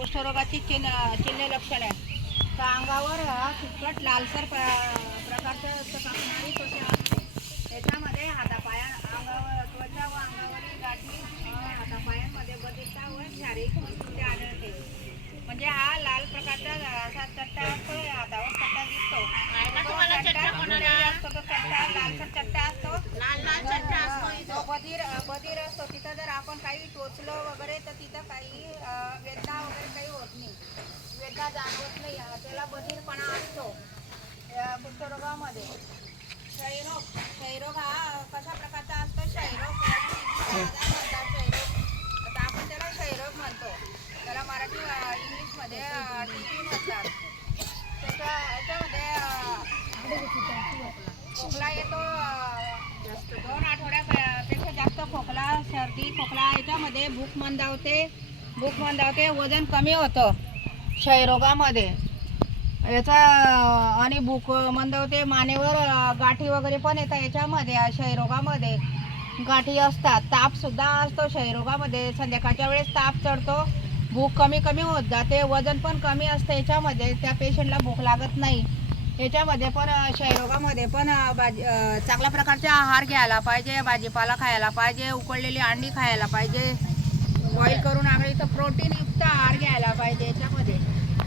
कुष्ठरोगाची चिन्ह चिन्ह लक्षण आहे तर अंगावर हा फिकट लालसर प्र- प्रकारचं चकाकणारी त्वचा असते त्याच्यामध्ये हातापाया अंगावर त्वचा व अंगावरील गाठी हातापायांमध्ये बदिता व शारीरिक वैशिष्ट्ये आढळते म्हणजे हा लाल प्रकारचा असा चट्टा असतो हातावर चट्टा दिसतो. तो चट्टा लालसर चट्टा असतो. लाल लाल चट्टा असतो. बधीर बधीर असतो. तिथं जर आपण काही टोचलं वगैरे तर तिथं काही वेदना वगैरे काही होत नाही वेदना जाणवत नाही त्याला बधीरपणा असतो. अं, कुष्ठरोगामध्ये क्षयरोग क्षयरोग हा कशा प्रकारचा असतो? क्षयरोग याला म्हणतात क्षयरोग. आता आपण त्याला क्षयरोग म्हणतो. त्याला मराठी इंग्लिशमध्ये टी बी म्हणतात. त्याच्या याच्यामध्ये खोकला येतो. अं, दोन आठवड्यापेक्षा जास्त खोकला सर्दी खोकला याच्यामध्ये भूक मंदावते. भूक मंदावते वजन कमी होतं. क्षयरोगामध्ये. याचा आणि भूक मंदवते मानेवर गाठी वगैरे पण येतात याच्यामध्ये क्षयरोगामध्ये. गाठी असतात तापसुद्धा असतो क्षयरोगामध्ये. संध्याकाळच्या वेळेस ताप चढतो भूक कमी कमी होत जाते वजन पण कमी असतं याच्यामध्ये त्या पेशंटला भूक लागत नाही. याच्यामध्ये पण क्षयरोगामध्ये पण भाजी चांगल्या प्रकारचे आहार घ्यायला पाहिजे भाजीपाला खायला पाहिजे उकडलेली अंडी खायला पाहिजे. बॉईल करून आम्ही इथं